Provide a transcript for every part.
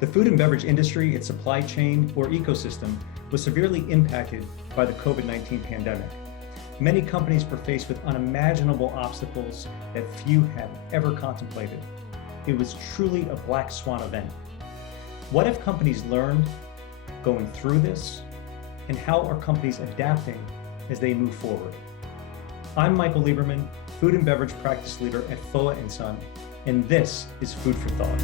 The food and beverage industry, its supply chain or ecosystem, was severely impacted by the COVID-19 pandemic. Many companies were faced with unimaginable obstacles that few had ever contemplated. It was truly a black swan event. What have companies learned going through this, and how are companies adapting as they move forward? I'm Michael Lieberman, Food and Beverage Practice Leader at FOA & Son, and this is Food for Thought.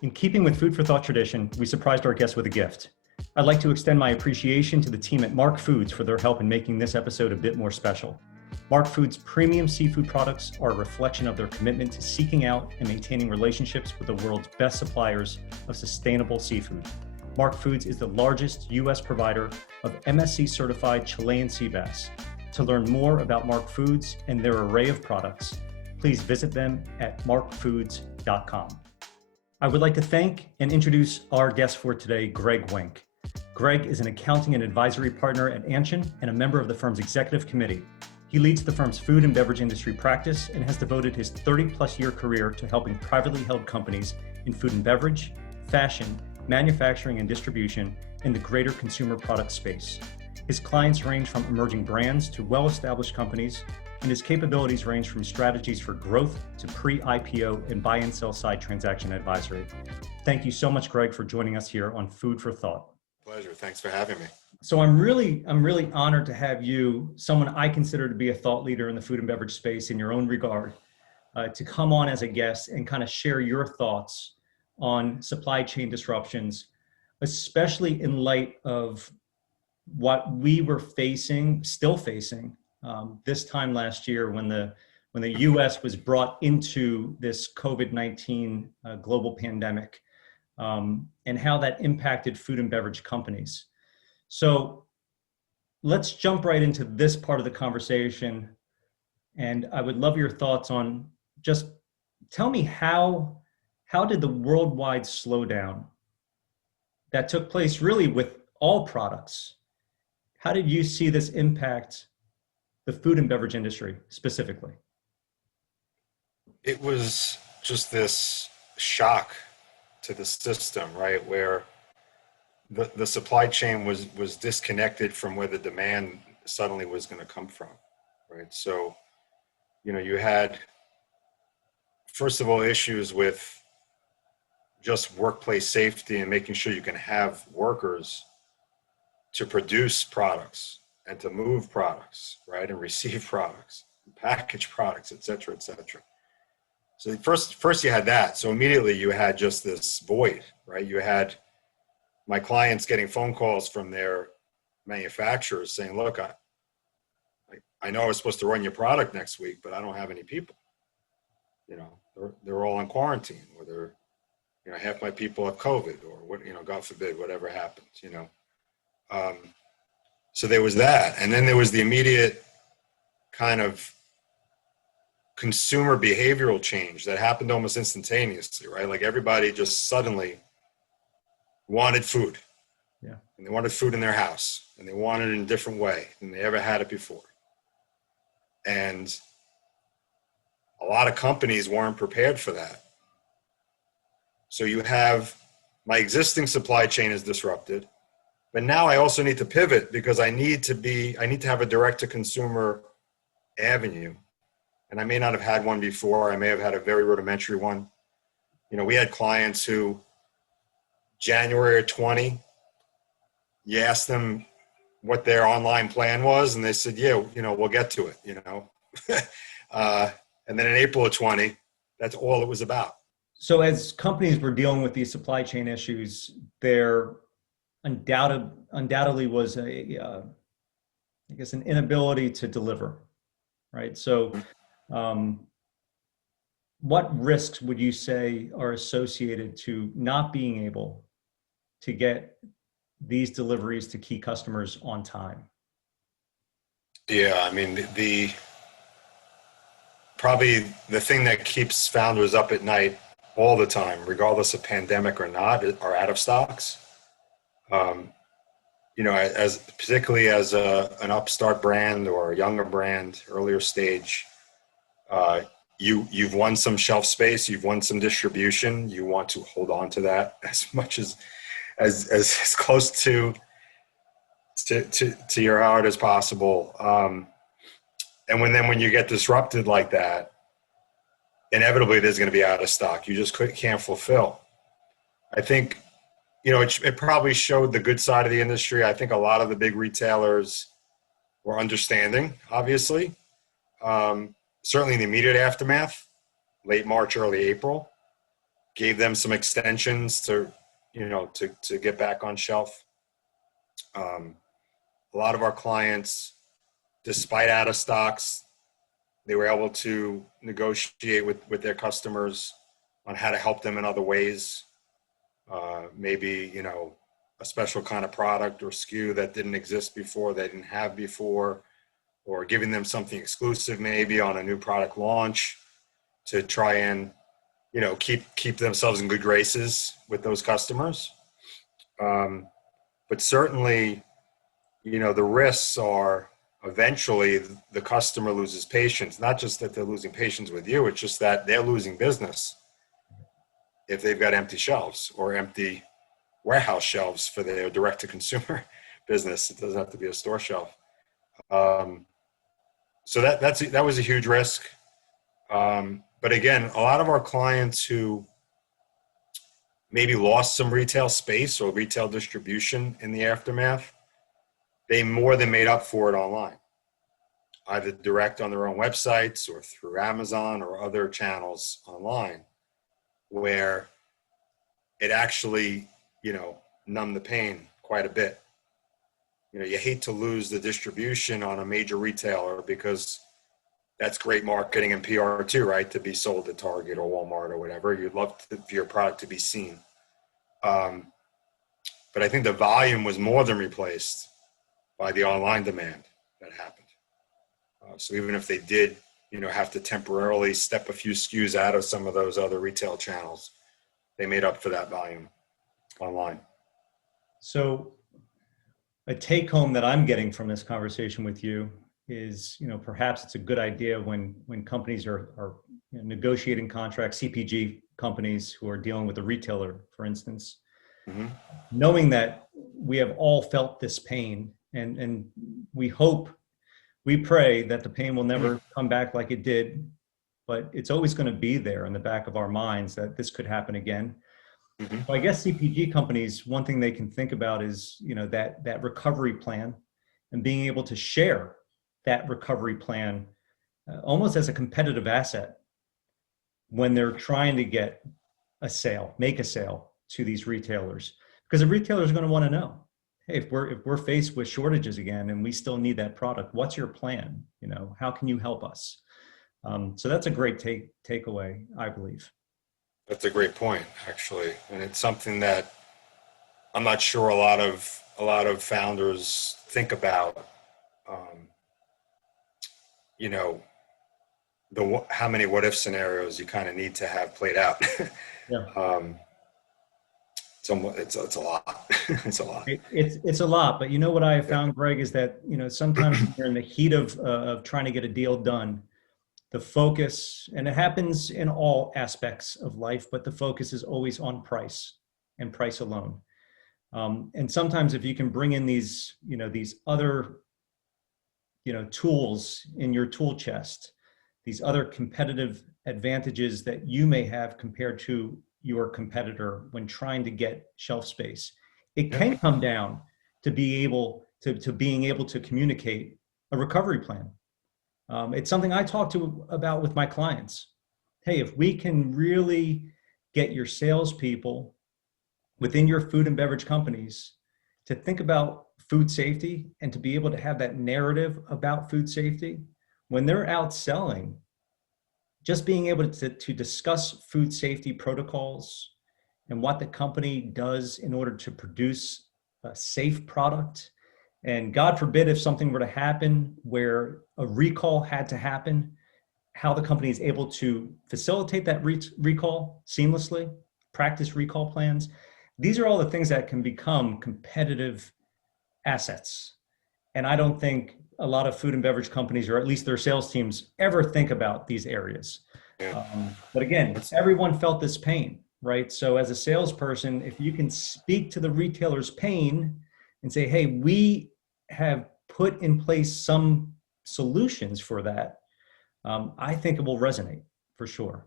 In keeping with Food for Thought tradition, we surprised our guests with a gift. I'd like to extend my appreciation to the team at Mark Foods for their help in making this episode a bit more special. Mark Foods' premium seafood products are a reflection of their commitment to seeking out and maintaining relationships with the world's best suppliers of sustainable seafood. Mark Foods is the largest U.S. provider of MSC-certified Chilean sea bass. To learn more about Mark Foods and their array of products, please visit them at markfoods.com. I would like to thank and introduce our guest for today, Greg Wank. Greg is an accounting and advisory partner at Anchin and a member of the firm's executive committee. He leads the firm's food and beverage industry practice and has devoted his 30-plus year career to helping privately held companies in food and beverage, fashion, manufacturing and distribution in the greater consumer product space. His clients range from emerging brands to well-established companies, and his capabilities range from strategies for growth to pre-IPO and buy and sell side transaction advisory. Thank you so much, Greg, for joining us here on Food for Thought. Pleasure. Thanks for having me. So I'm really honored to have you, someone I consider to be a thought leader in the food and beverage space in your own regard, to come on as a guest and kind of share your thoughts on supply chain disruptions, especially in light of what we were still facing, this time last year when the U.S. was brought into this COVID-19 global pandemic, and how that impacted food and beverage companies. So let's jump right into this part of the conversation, and I would love your thoughts on just tell me how did the worldwide slowdown that took place really with all products, how did you see this impact the food and beverage industry specifically? It was just this shock to the system, right? Where the supply chain was disconnected from where the demand suddenly was going to come from, right? So, you had, first of all, issues with just workplace safety and making sure you can have workers to produce products and to move products, right? And receive products, and package products, et cetera, et cetera. So first you had that. So immediately you had just this void, right? You had my clients getting phone calls from their manufacturers saying, look, I know I was supposed to run your product next week, but I don't have any people. They're all in quarantine, or they're, half my people have COVID, or what, God forbid, whatever happens, So there was that. And then there was the immediate kind of consumer behavioral change that happened almost instantaneously, right? Like everybody just suddenly wanted food. Yeah. And they wanted food in their house, and they wanted it in a different way than they ever had it before. And a lot of companies weren't prepared for that. So you have my existing supply chain is disrupted. But now I also need to pivot because I need to have a direct to consumer avenue. And I may not have had one before. I may have had a very rudimentary one. We had clients who January of 20, you asked them what their online plan was, and they said, yeah, we'll get to it, and then in April of 20, that's all it was about. So as companies were dealing with these supply chain issues, there undoubtedly was an inability to deliver, right? So what risks would you say are associated to not being able to get these deliveries to key customers on time? Yeah, I mean, probably the thing that keeps founders up at night all the time, regardless of pandemic or not, are out of stocks. you know, as particularly as an upstart brand or a younger brand, earlier stage, you've won some shelf space, you've won some distribution. You want to hold on to that as much as close to your heart as possible. And when you get disrupted like that, inevitably there's going to be out of stock. You just can't fulfill. I think, you know, it probably showed the good side of the industry. I think a lot of the big retailers were understanding, obviously. Certainly in the immediate aftermath, late March, early April, gave them some extensions to, you know, to get back on shelf. A lot of our clients, despite out of stocks, they were able to negotiate with their customers on how to help them in other ways. Maybe, you know, a special kind of product or SKU that didn't exist before, they didn't have before, or giving them something exclusive maybe on a new product launch to try and, you know, keep themselves in good graces with those customers. But certainly, you know, the risks are eventually the customer loses patience. Not just that they're losing patience with you, it's just that they're losing business if they've got empty shelves or empty warehouse shelves for their direct-to-consumer business. It doesn't have to be a store shelf. So that was a huge risk. But again, a lot of our clients who maybe lost some retail space or retail distribution in the aftermath, they more than made up for it online, either direct on their own websites or through Amazon or other channels online, where it actually, you know, numbed the pain quite a bit. You know, you hate to lose the distribution on a major retailer because that's great marketing and PR too, right? To be sold at Target or Walmart or whatever. You'd love for your product to be seen. But I think the volume was more than replaced by the online demand that happened. So even if they did, you know, have to temporarily step a few SKUs out of some of those other retail channels, they made up for that volume online. So a take home that I'm getting from this conversation with you is, you know, perhaps it's a good idea when companies are you know, negotiating contracts, CPG companies who are dealing with a retailer, for instance, knowing that we have all felt this pain, and we pray that the pain will never come back like it did, but it's always going to be there in the back of our minds that this could happen again. So I guess CPG companies, one thing they can think about is, you know, that recovery plan and being able to share that recovery plan almost as a competitive asset when they're trying to get a sale, make a sale to these retailers, because the retailers are going to want to know, hey, if we're faced with shortages again and we still need that product, what's your plan? You know, how can you help us? So that's a great takeaway, I believe. That's a great point, actually, and it's something that I'm not sure a lot of founders think about. You know, how many what if scenarios you kind of need to have played out. Yeah. It's a lot. It's a lot. It's a lot, but you know what I have found, Greg, is that, you know, sometimes when you're in the heat of trying to get a deal done, the focus, and it happens in all aspects of life, but the focus is always on price and price alone. And sometimes if you can bring in these, you know, these other, you know, tools in your tool chest, these other competitive advantages that you may have compared to your competitor when trying to get shelf space, it can come down to being able to communicate a recovery plan. It's something I talk about with my clients. Hey, if we can really get your salespeople within your food and beverage companies to think about food safety and to be able to have that narrative about food safety, when they're out selling, just being able to discuss food safety protocols and what the company does in order to produce a safe product. And God forbid if something were to happen where a recall had to happen, how the company is able to facilitate that recall seamlessly, practice recall plans. These are all the things that can become competitive assets. And I don't think a lot of food and beverage companies, or at least their sales teams, ever think about these areas. Yeah. But again, everyone felt this pain, right? So as a salesperson, if you can speak to the retailer's pain and say, hey, we have put in place some solutions for that, I think it will resonate for sure.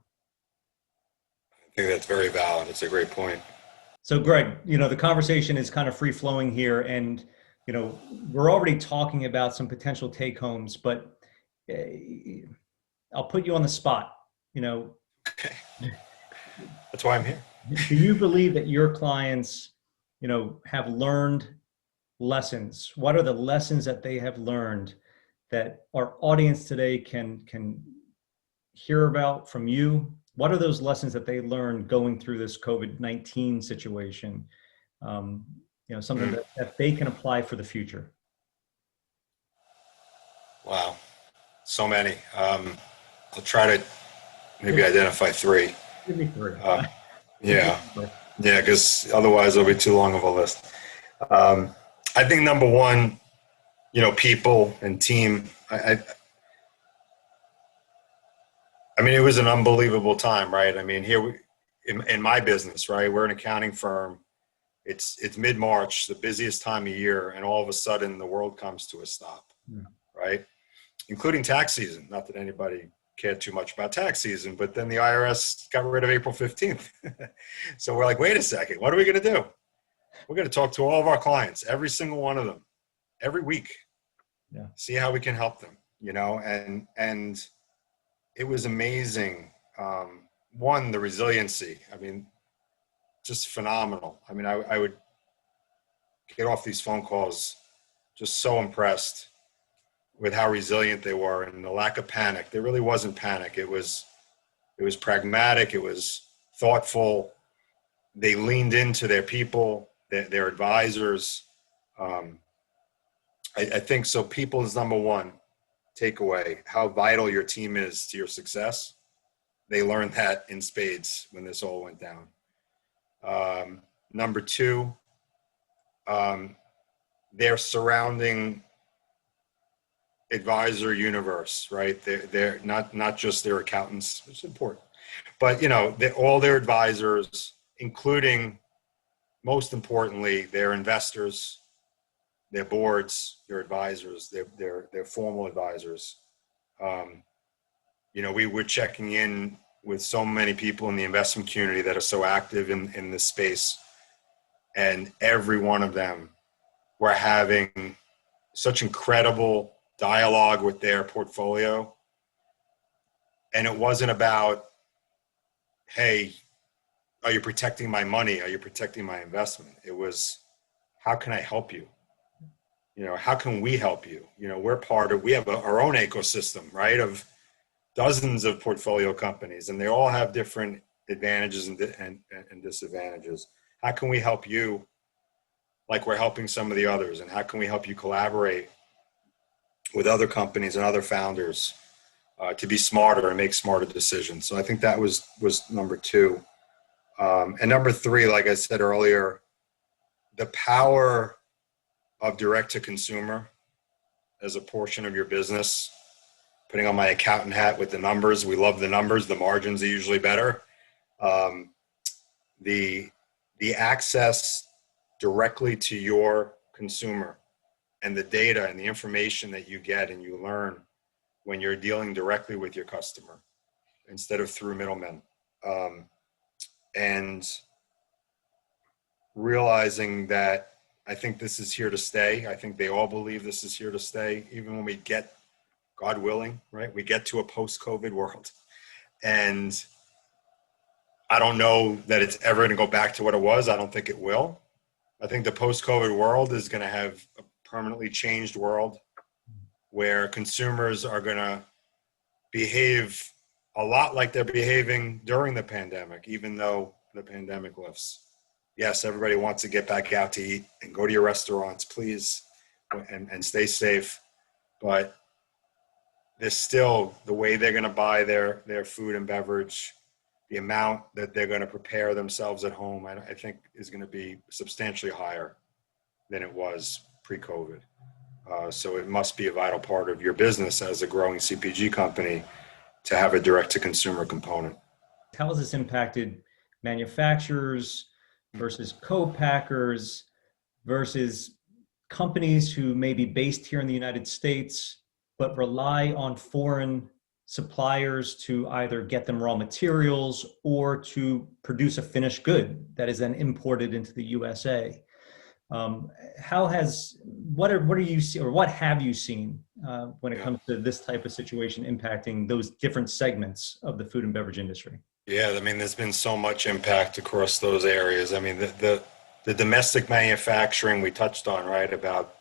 I think that's very valid. It's a great point. So Greg, the conversation is kind of free flowing here, and we're already talking about some potential take homes, but uh, I'll put you on the spot. Okay. That's why I'm here. Do you believe that your clients, have learned lessons? What are the lessons that they have learned that our audience today can hear about from you? What are those lessons that they learned going through this COVID-19 situation? Something that they can apply for the future. Wow. So many. I'll try to maybe identify three. Give me three. Yeah. Yeah, because otherwise it'll be too long of a list. I think number one, people and team. I mean, it was an unbelievable time, right? I mean, here in my business, right? We're an accounting firm. It's mid-March, the busiest time of year, and all of a sudden the world comes to a stop, right? Including tax season. Not that anybody cared too much about tax season, but then the IRS got rid of April 15th. So we're like, wait a second, what are we going to do? We're going to talk to all of our clients, every single one of them, every week. Yeah. See how we can help them, and it was amazing. One, the resiliency. I mean, just phenomenal. I mean, I would get off these phone calls just so impressed with how resilient they were and the lack of panic. There really wasn't panic. It was pragmatic. It was thoughtful. They leaned into their people, their advisors. I think so. People is number one takeaway. How vital your team is to your success. They learned that in spades when this all went down. Number two, their surrounding advisor universe, right? They're not just their accountants, which is important, but all their advisors, including, most importantly, their investors, their boards, their advisors, their formal advisors. We were checking in with so many people in the investment community that are so active in this space, and every one of them were having such incredible dialogue with their portfolio. And it wasn't about, hey, are you protecting my money? Are you protecting my investment? It was, how can I help you? How can we help you? We have our own ecosystem, right, of dozens of portfolio companies, and they all have different advantages and disadvantages. How can we help you like we're helping some of the others? And how can we help you collaborate with other companies and other founders to be smarter and make smarter decisions? So I think that was number two. And number three, like I said earlier, the power of direct to consumer as a portion of your business. Putting on my accountant hat with the numbers, we love the numbers. The margins are usually better. The access directly to your consumer and the data and the information that you get and you learn when you're dealing directly with your customer instead of through middlemen. And realizing that I think this is here to stay. I think they all believe this is here to stay, even when we get, God willing, right? We get to a post-COVID world. And I don't know that it's ever going to go back to what it was. I don't think it will. I think the post-COVID world is going to have a permanently changed world where consumers are going to behave a lot like they're behaving during the pandemic, even though the pandemic lifts. Yes, everybody wants to get back out to eat and go to your restaurants, please, and stay safe. But there's still the way they're going to buy their food and beverage, the amount that they're going to prepare themselves at home, I think is going to be substantially higher than it was pre-COVID. So it must be a vital part of your business as a growing CPG company to have a direct-to-consumer component. How has this impacted manufacturers versus co-packers versus companies who may be based here in the United States, but rely on foreign suppliers to either get them raw materials or to produce a finished good that is then imported into the USA? What are you or what have you seen when it comes to this type of situation impacting those different segments of the food and beverage industry? Yeah, I mean, there's been so much impact across those areas. I mean, the domestic manufacturing we touched on, right, about,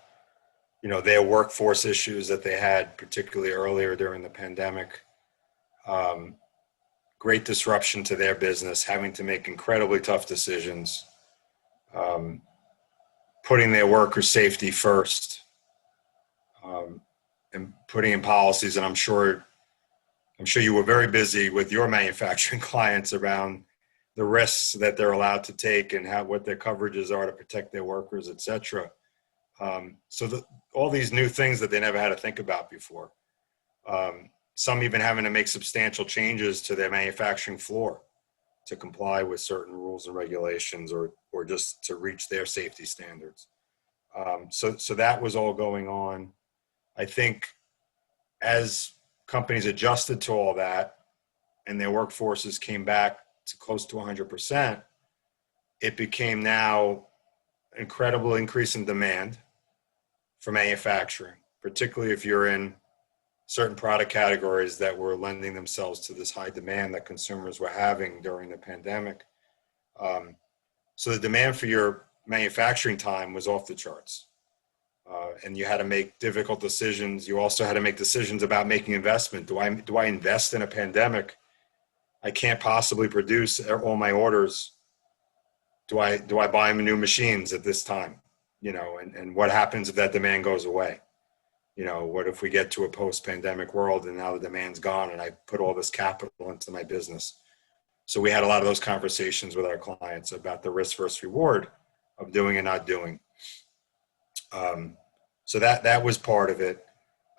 their workforce issues that they had, particularly earlier during the pandemic. Great disruption to their business, having to make incredibly tough decisions, putting their workers' safety first, and putting in policies. And I'm sure you were very busy with your manufacturing clients around the risks that they're allowed to take and what their coverages are to protect their workers, et cetera. All these new things that they never had to think about before. Some even having to make substantial changes to their manufacturing floor to comply with certain rules and regulations, or just to reach their safety standards. So that was all going on. I think as companies adjusted to all that and their workforces came back to close to 100%, it became now incredible increase in demand for manufacturing, particularly if you're in certain product categories that were lending themselves to this high demand that consumers were having during the pandemic. So the demand for your manufacturing time was off the charts. And you had to make difficult decisions. You also had to make decisions about making investment. Do I invest in a pandemic? I can't possibly produce all my orders. Do I buy new machines at this time? And what happens if that demand goes away? What if we get to a post-pandemic world and now the demand's gone and I put all this capital into my business? So we had a lot of those conversations with our clients about the risk versus reward of doing and not doing. So that was part of it.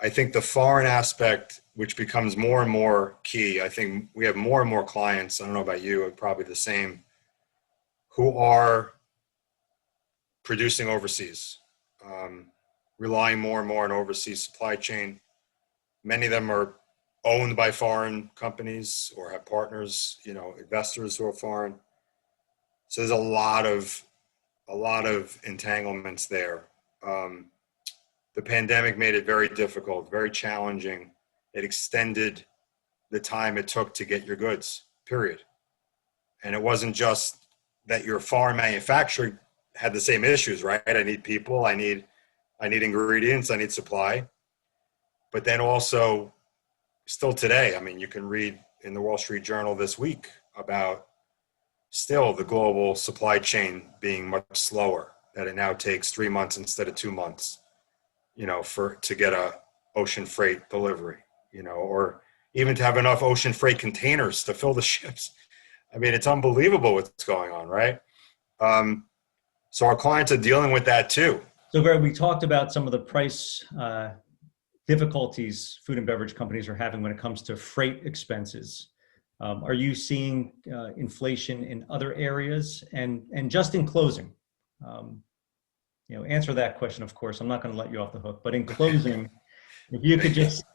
I think the foreign aspect, which becomes more and more key, I think we have more and more clients, I don't know about you, probably the same, who are producing overseas, relying more and more on overseas supply chain. Many of them are owned by foreign companies or have partners, investors who are foreign. So there's a lot of entanglements there. The pandemic made it very difficult, very challenging. It extended the time it took to get your goods, period. And it wasn't just that your foreign manufacturer had the same issues, right? I need people, I need ingredients, I need supply. But then also, still today, I mean, you can read in the Wall Street Journal this week about still the global supply chain being much slower, that it now takes 3 months instead of 2 months, to get a ocean freight delivery, or even to have enough ocean freight containers to fill the ships. I mean, it's unbelievable what's going on, right? So our clients are dealing with that too. So Greg, we talked about some of the price difficulties food and beverage companies are having when it comes to freight expenses. Are you seeing inflation in other areas? And just in closing, answer that question, of course. I'm not going to let you off the hook, but in closing, if you could just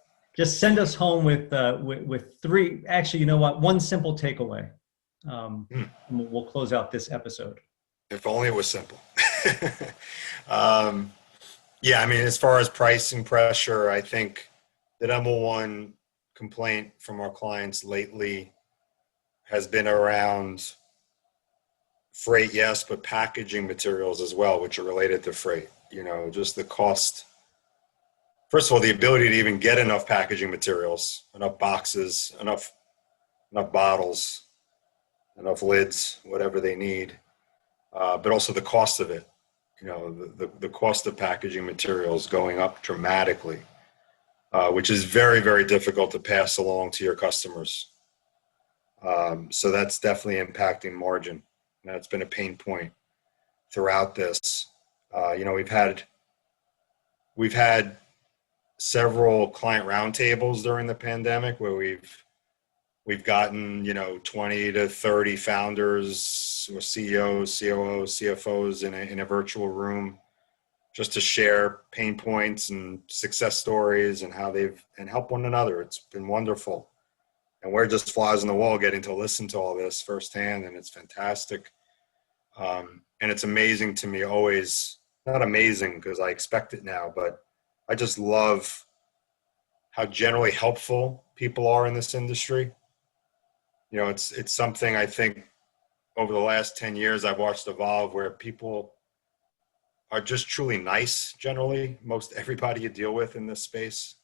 send us home with three, actually, you know what, one simple takeaway. And we'll close out this episode. If only it was simple. Yeah, I mean, as far as pricing pressure, I think the number one complaint from our clients lately has been around freight, yes, but packaging materials as well, which are related to freight. Just the cost. First of all, the ability to even get enough packaging materials, enough boxes, enough bottles, enough lids, whatever they need, but also the cost of it. The cost of packaging materials going up dramatically, which is very, very difficult to pass along to your customers. So that's definitely impacting margin. That's been a pain point throughout this. We've had we've had several client roundtables during the pandemic where we've gotten, 20 to 30 founders or CEOs, COOs, CFOs in a virtual room just to share pain points and success stories and and help one another. It's been wonderful. And we're just flies on the wall getting to listen to all this firsthand, and it's fantastic. And it's amazing to me always, not amazing because I expect it now, but I just love how generally helpful people are in this industry. It's something I think over the last 10 years I've watched evolve where people are just truly nice generally. Most everybody you deal with in this space,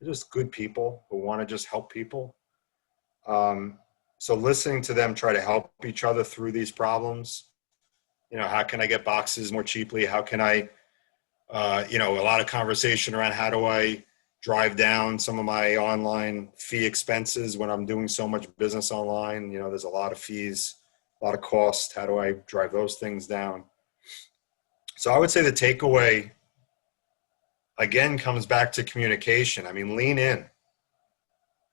they're just good people who want to just help people. So listening to them try to help each other through these problems, how can I get boxes more cheaply? How can I, a lot of conversation around how do I drive down some of my online fee expenses when I'm doing so much business online. There's a lot of fees, a lot of cost. How do I drive those things down? So I would say the takeaway, again, comes back to communication. I mean, lean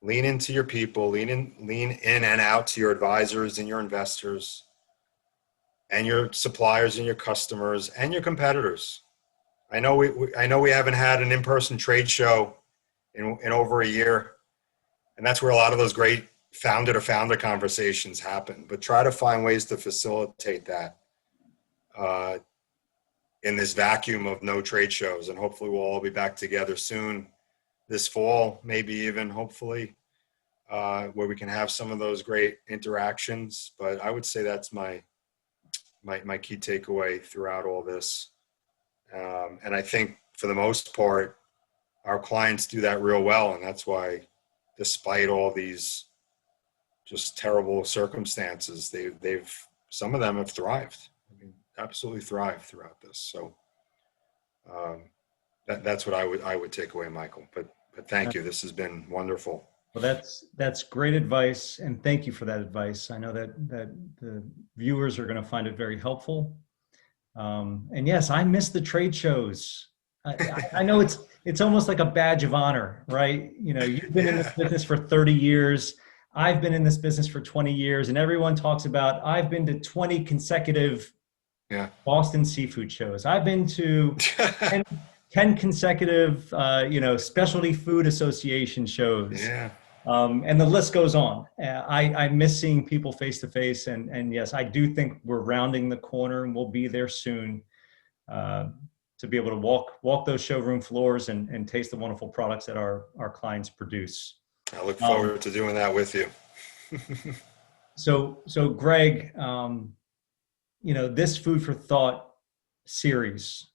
into your people, lean in and out to your advisors and your investors and your suppliers and your customers and your competitors. I know we haven't had an in-person trade show in over a year, and that's where a lot of those great founder-to-founder conversations happen. But try to find ways to facilitate that in this vacuum of no trade shows, and hopefully we'll all be back together soon this fall, maybe even hopefully, where we can have some of those great interactions. But I would say that's my key takeaway throughout all this. And I think for the most part, our clients do that real well. And that's why, despite all these just terrible circumstances, some of them have thrived. I mean, absolutely thrived throughout this. So that's what I would take away, Michael. But thank you. This has been wonderful. Well, that's great advice, and thank you for that advice. I know that the viewers are going to find it very helpful. And yes, I miss the trade shows. I know it's almost like a badge of honor, right? You've been in this business for 30 years. I've been in this business for 20 years, and everyone talks about, I've been to 20 consecutive Boston seafood shows. I've been to 10 consecutive, specialty food association shows. Yeah. And the list goes on. I miss seeing people face to face, and yes, I do think we're rounding the corner, and we'll be there soon to be able to walk those showroom floors and taste the wonderful products that our clients produce. I look forward to doing that with you. So Greg, this Food for Thought series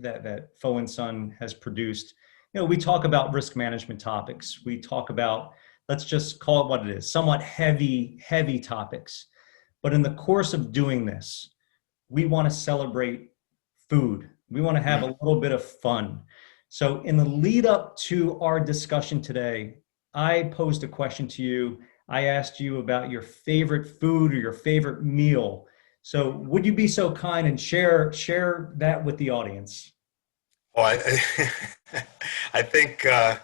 that Foe and Son has produced, we talk about risk management topics. We talk about, let's just call it what it is, somewhat heavy topics. But in the course of doing this, we want to celebrate food. We want to have a little bit of fun. So in the lead up to our discussion today, I posed a question to you. I asked you about your favorite food or your favorite meal. So would you be so kind and share that with the audience? Well, I think I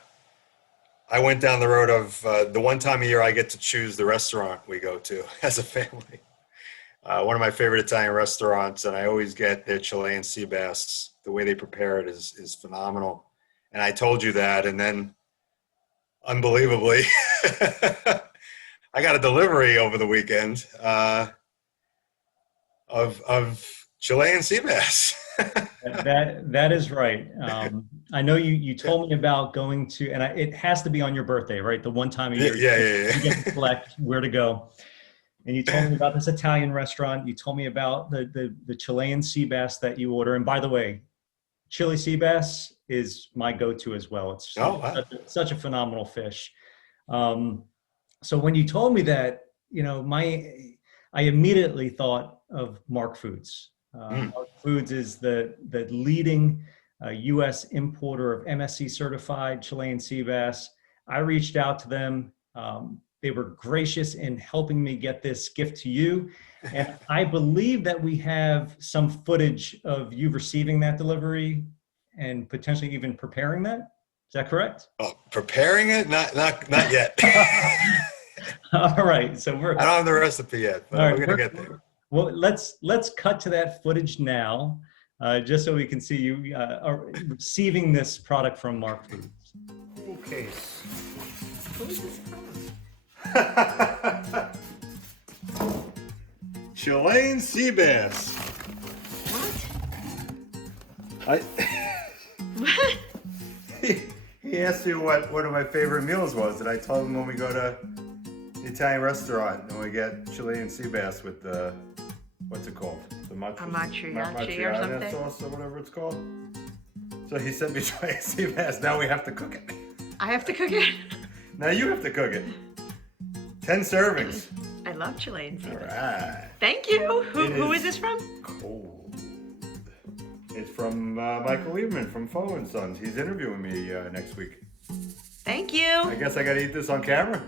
went down the road of the one time a year I get to choose the restaurant we go to as a family. One of my favorite Italian restaurants, and I always get their Chilean sea bass. The way they prepare it is phenomenal. And I told you that, and then unbelievably, I got a delivery over the weekend of Chilean sea bass. That is right. I know you told me about going to, and it has to be on your birthday, right? The one time a year you get to select where to go. And you told me about this Italian restaurant. You told me about the Chilean sea bass that you order. And by the way, Chile sea bass is my go-to as well. It's such a phenomenal fish. So when you told me that, I immediately thought of Mark Foods. Mark Foods is the leading U.S. importer of MSC certified Chilean sea bass. I reached out to them. They were gracious in helping me get this gift to you. And I believe that we have some footage of you receiving that delivery. and potentially even preparing that. Is that correct? Oh, preparing it? Not yet. All right. So I don't have the recipe yet, but all right, we're gonna get there. Well, let's cut to that footage now, just so we can see you are receiving this product from Mark Foods. Okay. Who is this from? Chilean sea bass. What? What? He asked me what one of my favorite meals was, and I told him when we go to the Italian restaurant and we get Chilean sea bass with the, what's it called? The Matriciana or something? sauce or whatever it's called. So he sent me Chilean sea bass. Now we have to cook it. I have to cook it? Now you have to cook it. 10 servings. I love Chilean sea All bass. right. Thank you. Who is this from? Cold. It's from Michael Lieberman from Foe & Sons. He's interviewing me next week. Thank you. I guess I gotta eat this on camera.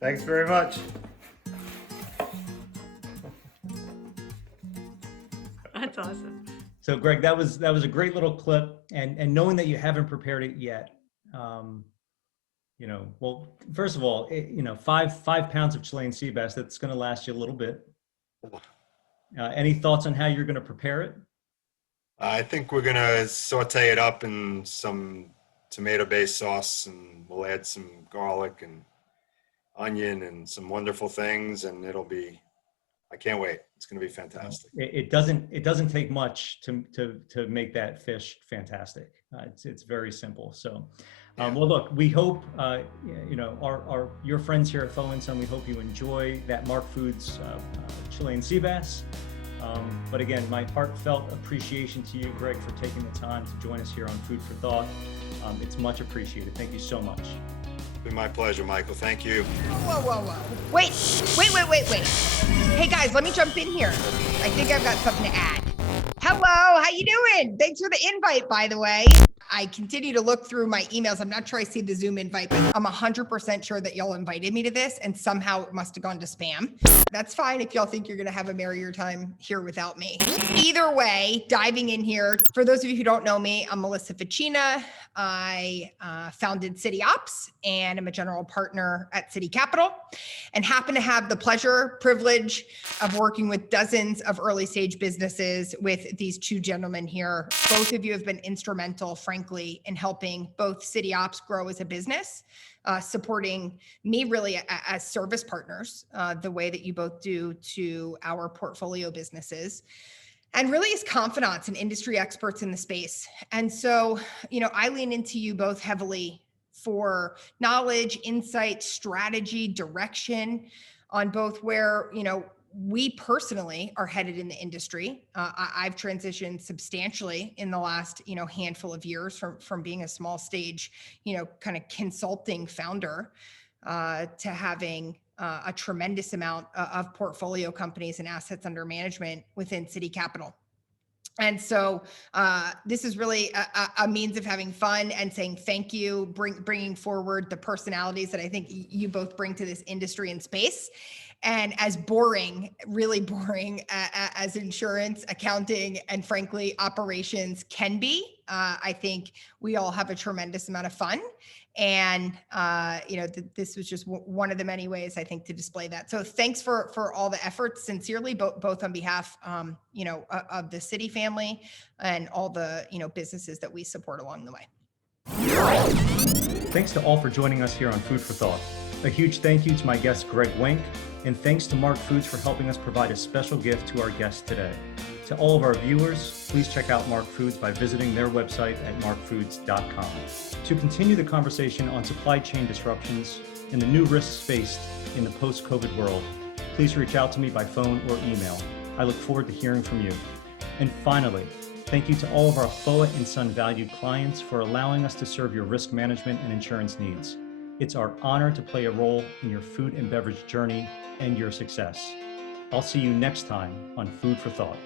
Thanks very much. That's awesome. So Greg, that was a great little clip, and knowing that you haven't prepared it yet, well, first of all, 5 pounds of Chilean sea bass, that's going to last you a little bit. Any thoughts on how you're going to prepare it? I think we're gonna saute it up in some tomato-based sauce, and we'll add some garlic and onion and some wonderful things, and it'll be, I can't wait. It's gonna be fantastic. It doesn't take much to make that fish fantastic. It's very simple. So, well, look, we hope your friends here at Foe & Son, we hope you enjoy that Mark Foods Chilean sea bass. But again, my heartfelt appreciation to you, Greg, for taking the time to join us here on Food for Thought. It's much appreciated. Thank you so much. It's been my pleasure, Michael. Thank you. Whoa. Wait. Hey guys, let me jump in here. I think I've got something to add. Hello, how you doing? Thanks for the invite, by the way. I continue to look through my emails. I'm not sure I see the Zoom invite, but I'm 100% sure that y'all invited me to this, and somehow it must have gone to spam. That's fine if y'all think you're gonna have a merrier time here without me. Either way, diving in here, for those of you who don't know me, I'm Melissa Ficina. I founded City Ops, and I'm a general partner at City Capital, and happen to have the pleasure, privilege of working with dozens of early stage businesses with these two gentlemen here. Both of you have been instrumental, frankly, in helping both City Ops grow as a business, supporting me really as service partners, the way that you both do to our portfolio businesses, and really as confidants and industry experts in the space. And so, I lean into you both heavily for knowledge, insight, strategy, direction on both where, we personally are headed in the industry. I've transitioned substantially in the last, handful of years from being a small stage, kind of consulting founder to having a tremendous amount of portfolio companies and assets under management within City Capital. And so this is really a means of having fun and saying thank you, bringing forward the personalities that I think you both bring to this industry and space. And as boring, really boring as insurance, accounting, and frankly, operations can be, I think we all have a tremendous amount of fun. And, this was just one of the many ways I think to display that. So thanks for all the efforts, sincerely, both on behalf, of the City family and all the, businesses that we support along the way. Thanks to all for joining us here on Food for Thought. A huge thank you to my guest, Greg Wank, and thanks to Mark Foods for helping us provide a special gift to our guest today. To all of our viewers, please check out Mark Foods by visiting their website at markfoods.com. To continue the conversation on supply chain disruptions and the new risks faced in the post-COVID world, please reach out to me by phone or email. I look forward to hearing from you. And finally, thank you to all of our Foe & Son valued clients for allowing us to serve your risk management and insurance needs. It's our honor to play a role in your food and beverage journey and your success. I'll see you next time on Food for Thought.